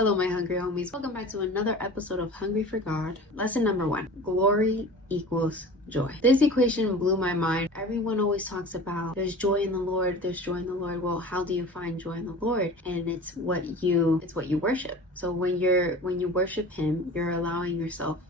Hello, my hungry homies. Welcome back to another episode of Hungry for God. Lesson number 1. Glory equals joy. This equation blew my mind. Everyone always talks about there's joy in the Lord, there's joy in the Lord. Well, how do you find joy in the Lord? And it's what you worship. So when you worship him, you're allowing yourself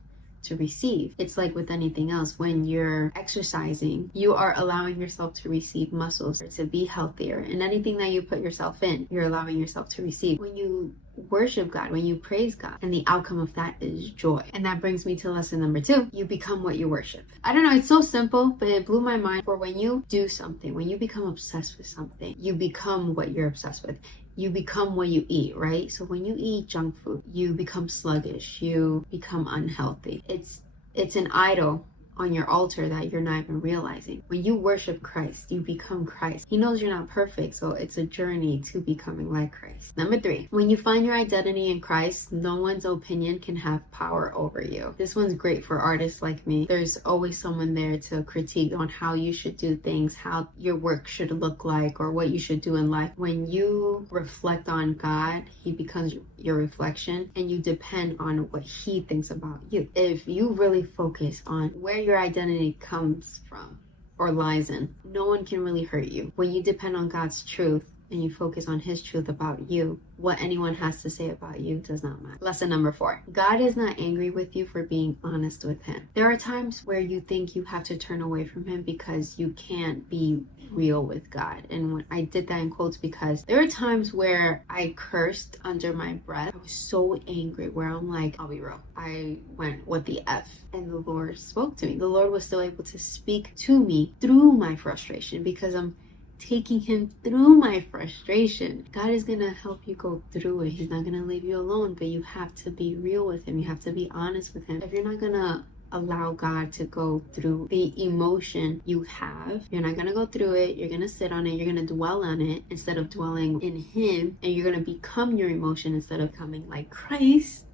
to receive. It's like with anything else. When you're exercising, you are allowing yourself to receive muscles, to be healthier. And anything that you put yourself in, you're allowing yourself to receive. When you worship God, when you praise God, and the outcome of that is joy. And that brings me to lesson number 2. You become what you worship. I don't know, it's so simple, but it blew my mind. For when you do something, when you become obsessed with something, you become what you're obsessed with. You become what you eat, right? So when you eat junk food, you become sluggish, you become unhealthy. It's an idol on your altar that you're not even realizing. When you worship Christ, you become Christ. He knows you're not perfect, so it's a journey to becoming like Christ. Number 3, when you find your identity in Christ, no one's opinion can have power over you. This one's great for artists like me. There's always someone there to critique on how you should do things, how your work should look like, or what you should do in life. When you reflect on God, he becomes your reflection, and you depend on what he thinks about you. If you really focus on where your identity comes from or lies in, no one can really hurt you. When you depend on God's truth and you focus on his truth about you, what anyone has to say about you does not matter. Lesson number 4. God is not angry with you for being honest with him. There are times where you think you have to turn away from him because you can't be real with God. And when I did that in quotes, because there are times where I cursed under my breath. I was so angry where I'm like, I'll be real. I went, what the F? And the Lord spoke to me. The Lord was still able to speak to me through my frustration because I'm taking him through my frustration. God is gonna help you go through it. He's not gonna leave you alone, but you have to be real with him. You have to be honest with him. If you're not gonna allow God to go through the emotion you have, you're not gonna go through it, you're gonna sit on it, you're gonna dwell on it instead of dwelling in him, and you're gonna become your emotion instead of coming like Christ.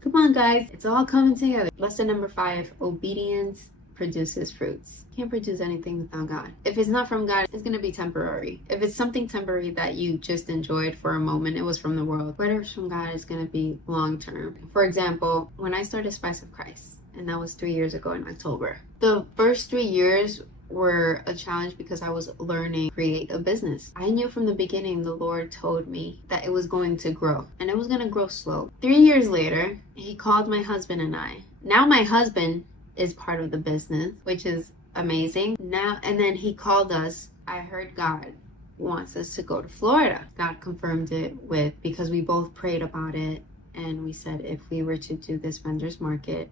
Come on, guys, it's all coming together. Lesson number 5, obedience produces fruits. You can't produce anything without God. If it's not from God, it's going to be temporary. If it's something temporary that you just enjoyed for a moment, it was from the world. Whatever's from God is going to be long term. For example, when I started Spice of Christ, and that was 3 years ago in October, the first 3 years were a challenge because I was learning to create a business. I knew from the beginning the Lord told me that it was going to grow, and it was going to grow slow. 3 years later, he called my husband and I. Now my husband is part of the business, which is amazing. Now, and then he called us. I heard God wants us to go to Florida. God confirmed it because we both prayed about it, and we said, if we were to do this vendor's market,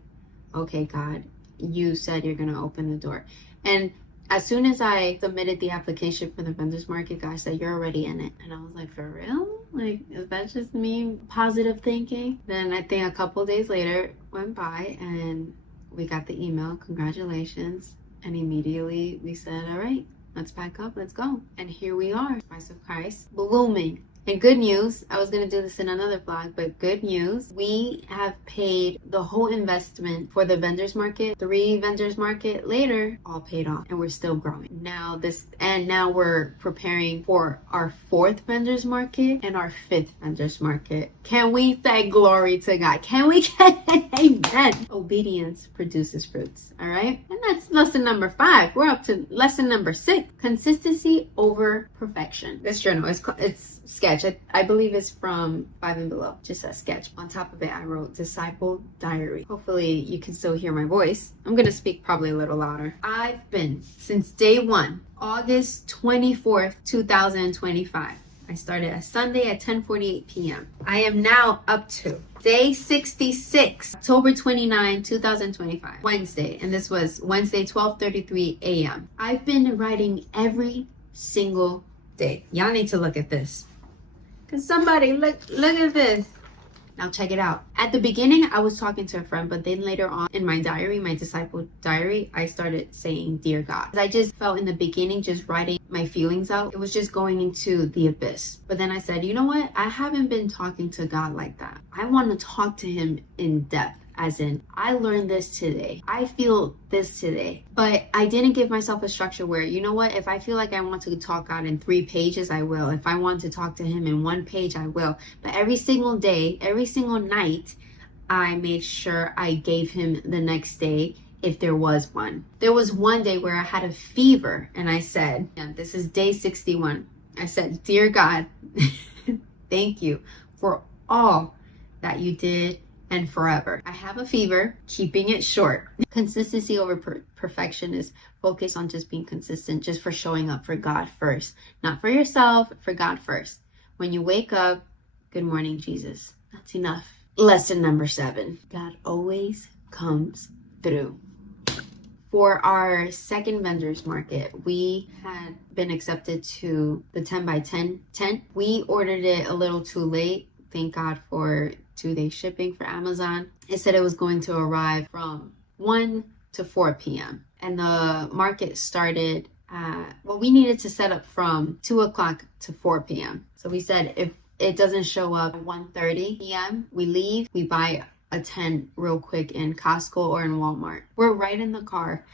okay, God, you said you're going to open the door. And as soon as I submitted the application for the vendor's market, God said, you're already in it. And I was like, for real? Like, is that just me positive thinking? Then I think a couple days later went by, and we got the email, congratulations. And immediately we said, all right, let's pack up, let's go. And here we are, Spice of Christ, blooming. And good news, I was going to do this in another vlog, but good news, we have paid the whole investment for the vendors market. 3 vendors market later, all paid off, and we're still growing. Now we're preparing for our 4th vendors market and our 5th vendors market. Can we say glory to God? Can we get amen? Obedience produces fruits, all right? And that's lesson number 5. We're up to lesson number 6, consistency over perfection. This journal, it's sketch. I believe it's from 5 and Below. Just a sketch. On top of it, I wrote Disciple Diary. Hopefully you can still hear my voice. I'm going to speak probably a little louder. I've been, since day 1, August 24th, 2025. I started a Sunday at 10:48 p.m. I am now up to day 66, October 29, 2025, Wednesday. And this was Wednesday, 12:33 a.m. I've been writing every single day. Y'all need to look at this. Cause somebody look at this. Now check it out. At the beginning, I was talking to a friend, but then later on in my diary, my disciple diary, I started saying, Dear God. I just felt in the beginning, just writing my feelings out, it was just going into the abyss. But then I said, you know what? I haven't been talking to God like that. I want to talk to him in depth. as in, I learned this today. I feel this today. But I didn't give myself a structure where, you know what, if I feel like I want to talk God in 3 pages, I will. If I want to talk to him in 1 page, I will. But every single day, every single night, I made sure I gave him the next day if there was one. There was one day where I had a fever and I said, yeah, this is day 61. I said, dear God, thank you for all that you did and forever. I have a fever, keeping it short. Consistency over perfection is focused on just being consistent, just for showing up for God first. Not for yourself, for God first. When you wake up, good morning, Jesus. That's enough. Lesson number 7. God always comes through. For our second vendors market, we had been accepted to the 10 by 10 tent. We ordered it a little too late. Thank God for 2-day shipping for Amazon. It said it was going to arrive from 1 to 4 p.m. And the market started at, well, we needed to set up from 2 o'clock to 4 p.m. So we said if it doesn't show up at 1:30 p.m., we leave, we buy a tent real quick in Costco or in Walmart. We're right in the car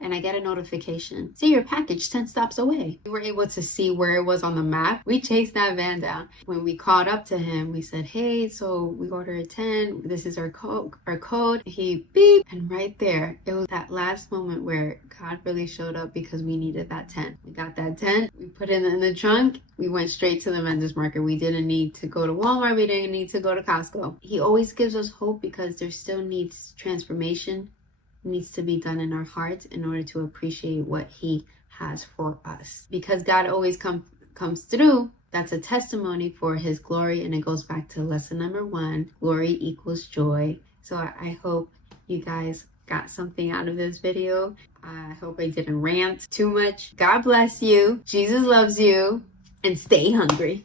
and I get a notification. See your package 10 stops away. We were able to see where it was on the map. We chased that van down. When we caught up to him, we said, hey, so we ordered 10. This is our code. He beep. And right there, it was that last moment where God really showed up because we needed that tent. We got that tent. We put it in the trunk. We went straight to the vendors market. We didn't need to go to Walmart. We didn't need to go to Costco. He always gives us hope because there still needs transformation, needs to be done in our hearts in order to appreciate what he has for us. Because God always comes through, that's a testimony for his glory, and it goes back to lesson number 1, glory equals joy. So I hope you guys got something out of this video. I hope I didn't rant too much. God bless you. Jesus loves you, and stay hungry.